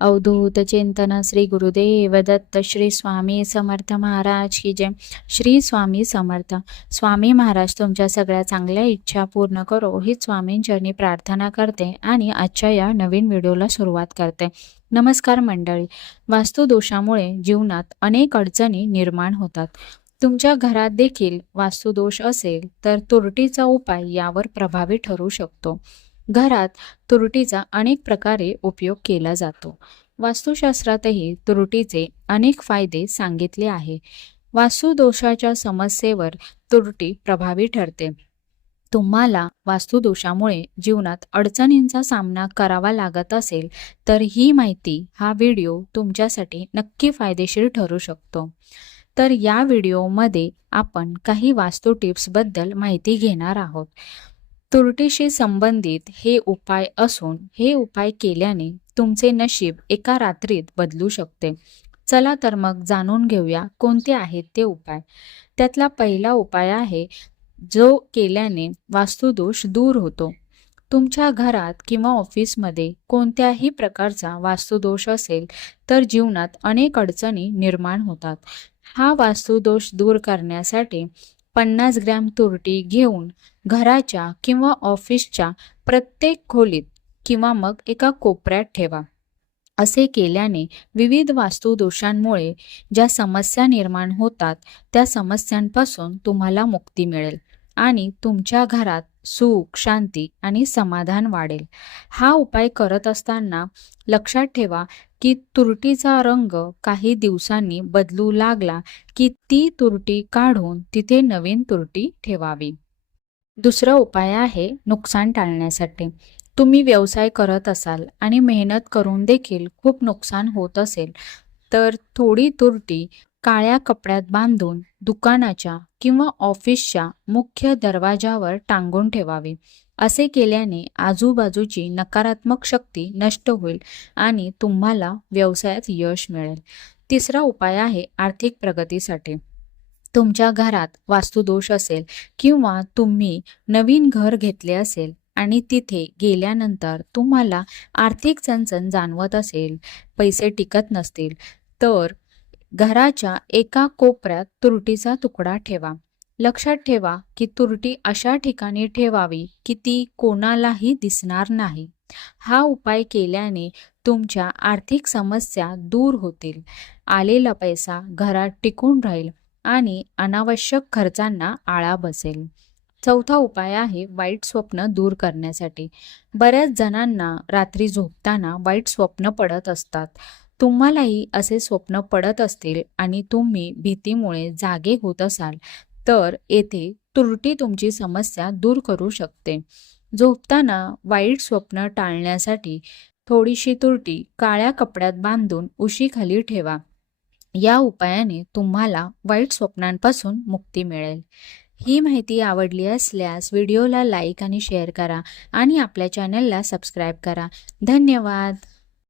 अवधूत चिंतन श्री गुरुदेव दत्त श्री स्वामी समर्थ महाराज की जय. श्री स्वामी समर्थ. स्वामी महाराज तुमच्या सगळ्या चांगल्या इच्छा पूर्ण करो ही स्वामींचरणी प्रार्थना करते आणि आजच्या या नवीन व्हिडिओला सुरुवात करते. नमस्कार मंडळी. वास्तुदोषामुळे जीवनात अनेक अडचणी निर्माण होतात. तुमच्या घरात देखील वास्तुदोष असेल तर तुरटीचा उपाय यावर प्रभावी ठरू शकतो. घरात तुरटीचा अनेक प्रकारे उपयोग केला जातो. वास्तुशास्त्रातही तुरटीचे अनेक फायदे सांगितले आहे. वास्तुदोषाच्या समस्येवर तुरटी प्रभावी ठरते. तुम्हाला वास्तुदोषामुळे जीवनात अडचणींचा सामना करावा लागत असेल तर ही माहिती हा व्हिडिओ तुमच्यासाठी नक्की फायदेशीर ठरू शकतो. तर या व्हिडिओमध्ये आपण काही वास्तू टिप्सबद्दल माहिती घेणार आहोत. तुरटीशी संबंधित हे उपाय असून हे उपाय केल्याने तुमचे नशीब एका रात्रीत बदलू शकते. चला तर मग जाणून घेऊया कोणते आहेत ते उपाय. त्यातला पहिला उपाय आहे जो केल्याने वास्तुदोष दूर होतो. तुमच्या घरात किंवा ऑफिसमध्ये कोणत्याही प्रकारचा वास्तुदोष असेल तर जीवनात अनेक अडचणी निर्माण होतात. हा वास्तुदोष दूर करण्यासाठी पन्नास ग्रॅम तुरटी घेऊन घराच्या किंवा ऑफिसच्या प्रत्येक खोलीत किंवा मग एका कोपऱ्यात ठेवा. असे केल्याने विविध वास्तुदोषांमुळे ज्या समस्या निर्माण होतात त्या समस्यांपासून तुम्हाला मुक्ती मिळेल. आणि तुमच्या घरात सुख शांती आणि समाधान वाढेल. हा उपाय करत असताना लक्षात ठेवा की तुरटीचा रंग काही दिवसांनी बदलू लागला की ती तुरटी काढून तिथे नवीन तुरटी ठेवावी. दुसरा उपाय आहे नुकसान टाळण्यासाठी. तुम्ही व्यवसाय करत असाल आणि मेहनत करून देखील खूप नुकसान होत असेल तर थोडी तुरटी काळ्या कपड्यात बांधून दुकानाच्या किंवा ऑफिसच्या मुख्य दरवाजावर टांगून ठेवावे. असे केल्याने आजूबाजूची नकारात्मक शक्ती नष्ट होईल आणि तुम्हाला व्यवसायात यश मिळेल. तिसरा उपाय आहे आर्थिक प्रगतीसाठी. तुमच्या घरात वास्तुदोष असेल किंवा तुम्ही नवीन घर घेतले असेल आणि तिथे गेल्यानंतर तुम्हाला आर्थिक चणचण जाणवत असेल पैसे टिकत नसतील तर घराच्या एका कोपऱ्यात तुरटीचा तुकडा ठेवा. लक्षात ठेवा की तुरटी अशा ठिकाणी ठेवावी की ती कोणालाही दिसणार नाही. हा उपाय केल्याने तुमच्या आर्थिक समस्या दूर होतील. आलेला पैसा घरात टिकून राहील आणि अनावश्यक खर्चांना आळा बसेल. चौथा उपाय आहे वाईट स्वप्न दूर करण्यासाठी. बऱ्याच जणांना रात्री झोपताना वाईट स्वप्न पडत असतात. तुम्हालाही असे स्वप्न पडत असतील आणि तुम्ही भीतीमुळे जागे होत असाल तर येथे तुरटी तुमची समस्या दूर करू शकते. झोपताना वाईट स्वप्न टाळण्यासाठी थोडीशी तुरटी काळ्या कपड्यात बांधून उशीखाली ठेवा. या उपायाने तुम्हाला वाईट स्वप्नांपासून मुक्ती मिळेल. ही माहिती आवडली असल्यास व्हिडिओला लाईक आणि शेअर करा आणि आपल्या चॅनलला सबस्क्राईब करा. धन्यवाद!